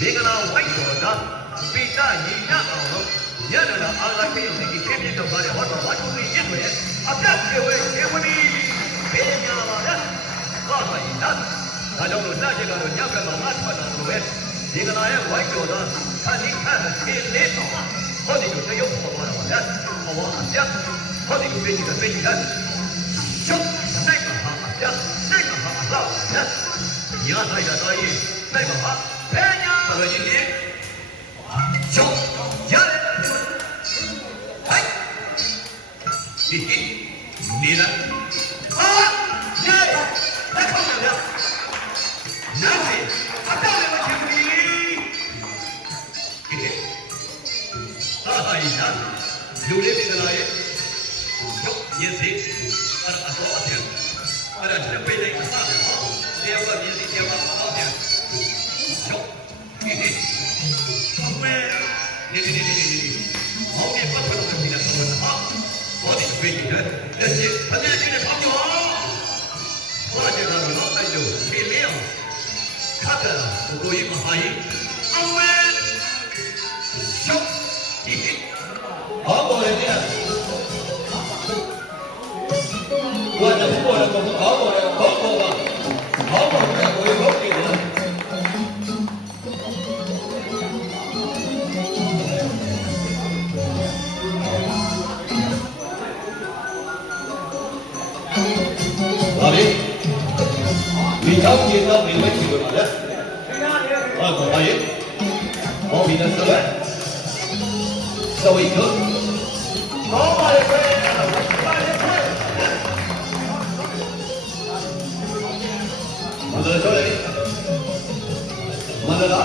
မင်္ဂလာဝိုက်တော်သာပိဋကညီညအောင်လို့ညနလာအာလာခေစိတ်ခေပြတော့ပါလေဟောတော့ဝါထုလေးရစ်ွယ်အပြတ်ပြေဝဲခေဝနီဘေးညာပါလားကောင်းပါ၏လားဒါကြောင့်လို့နာကျင်ကတော့ညဘက်မှာငါထွက်လာလို့ပဲမင်္ဂလာရဲ့ဝိုက်တော်သာခဏိခဏခေလေးတော့ဟောဒီလိုတရုပ်ပေါ်သွားတာပါလားဟောပါအပြတ်ဟောဒီလိုပြေးနေတဲ့ပြေးနေတဲ့ချုပ်နိုင်ပါအပြတ်နိုင်ပါအလောက်ညဆိုင်ရတော့ရေးနိုင်ပါဘယ်ညာတော်ကြီးနေချုပ်ရတယ်ဟိုက်ဒီနေလားအာညလက်ခေါ်ရနားစီအတောက်လည်းမချင်ဘူးဟာဟာဤနာလူလေးမင်္ဂလာရဲ့ချုပ်ရင်းစီအဲ့အတော်အထက်အဲ့ဒါတစ်ပိတ်လိုက်အစားတရားဝမြင်စီတရားဝအောက်ပြန်ချုပ်အမေနေဟောဒီပတ်ပတ်လို့ဒီကတော့ဟာဟောဒီပြေးတယ်လက်ရှိအမြဲတမ်းပေါ့ကျော်ဟောဒီကတော့အဲ့လိုပြေးလေအောင်ခတ်တာကိုကြီးမဟာကြီးအမေချုပ်ဟောပေါ်တယ်ပြန်我这不过来，我们好过来，好过吧，好过来，我有好几个。哪里？你找见到没问题了吗？啊，可以。我给他说来，稍微一个。好吧，也可以。Mandala,